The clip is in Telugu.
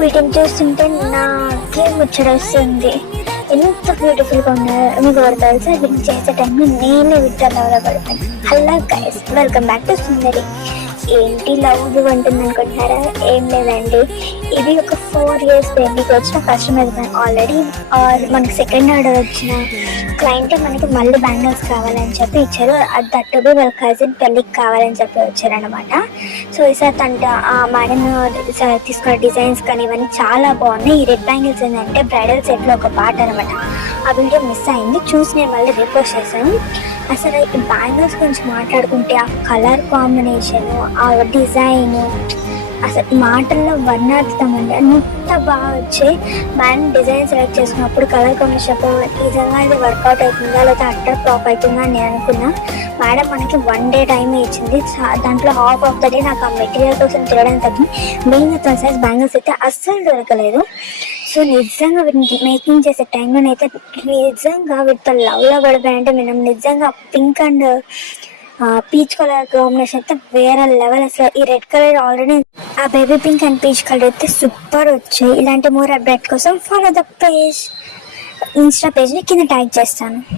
వీటిని చూస్తుంటే నాకే ముచ్చడొస్తుంది. ఎంత బ్యూటిఫుల్గా ఉన్నాయో మీకు ఎవరు తెలుసా? వీటిని చేసే టైంలో నేనే విత్తనాలు పడిపోయాను. Hello guys, welcome back to Sundari. ఏంటి లవ్ అంటుంది అనుకుంటున్నారా? ఏం లేదండి, ఇది ఒక 4 years బేబీకి వచ్చిన కస్టమర్ ఆల్రెడీ. మనకి సెకండ్ ఆర్డర్ వచ్చిన క్లయింట్ మనకి మళ్ళీ బ్యాంగిల్స్ కావాలని చెప్పి ఇచ్చారు. అది దట్టుబి వాళ్ళ కజిన్ పెళ్ళికి కావాలని చెప్పి వచ్చారనమాట. సో ఈసారి మేడం తీసుకున్న డిజైన్స్ కానీ ఇవన్నీ చాలా బాగున్నాయి. ఈ రెడ్ బ్యాంగిల్స్ ఏంటంటే బ్రైడల్ సెట్లో ఒక పార్ట్ అనమాట. ఆ వీడియో మిస్ అయింది, చూసి నేను మళ్ళీ రిపోస్ట్ చేశాను. అసలు ఈ బ్యాంగిల్స్ గురించి మాట్లాడుకుంటే ఆ కలర్ కాంబినేషను, ఆ డిజైన్ అసలు మాటల్లో వర్ణాతీతం అండి. అంత బాగా వచ్చాయి. మేడం డిజైన్ సెలెక్ట్ చేసుకున్నప్పుడు కలర్ కాంబినేషన్ నిజంగా ఇది వర్కౌట్ అవుతుందా లేదా అట్టర్ ఫ్లాప్ అవుతుందా అని నేను అనుకున్నా. మేడం మనకి 1 day టైం ఇచ్చింది. దాంట్లో హాఫ్ ఆఫ్ ద డే నాకు ఆ మెటీరియల్ కోసం తిరగడం తగ్గింది. మెయిన్గా 3 size బ్యాంగిల్స్ అయితే అస్సలు దొరకలేదు. సో నిజంగా వీటిని మేకింగ్ చేసే టైంలోనైతే నిజంగా వీటితో లవ్లో పడిపోయాయంటే మనం నిజంగా pink and peach colour combination అయితే వేరే లెవెల్. అసలు ఈ రెడ్ కలర్ ఆల్రెడీ ఆ baby pink and peach colour అయితే సూపర్ వచ్చాయి. ఇలాంటి మోర్ అప్డేట్ కోసం ఫాలో ద పేజ్, ఇన్స్టా పేజ్ని కింద ట్యాగ్ చేస్తాను.